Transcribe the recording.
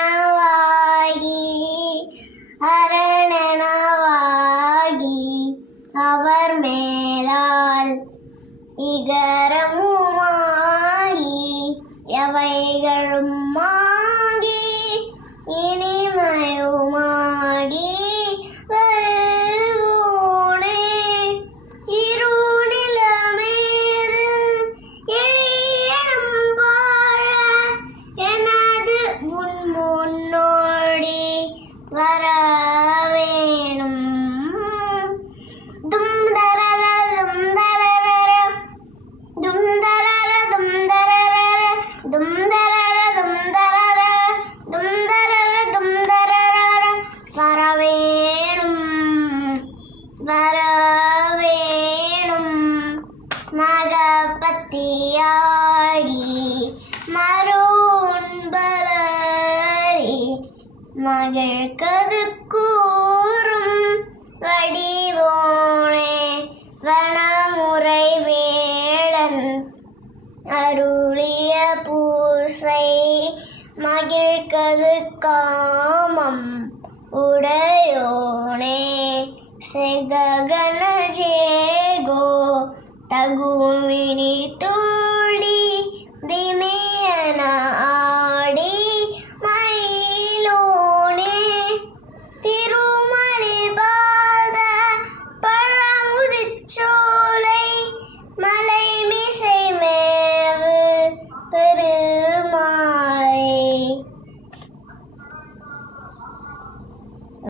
அரியணவாகி அரணனவாகி அவர் மேலால் இகரமுமாகி எவைகளுமாகி இனிமையுமாகி வருவோனே இருநிலமேது எழியனும் வாழ எனது முன்னோடி வரவேணும் தும் தரர தும் தரர தும் தரர தும் தரர தும் தரர தும் தரர தும் தரர தும் தரர வரவேணும் வரவேணும் மகபத்தியாடி மருண்பலரி மகிழ்கது கூறும் வடிவோனே வனமுறை வேடன் அருளிய பூசை மகிழ்கது காமம் உடையோனே செககன ஜேகோ தகுமினி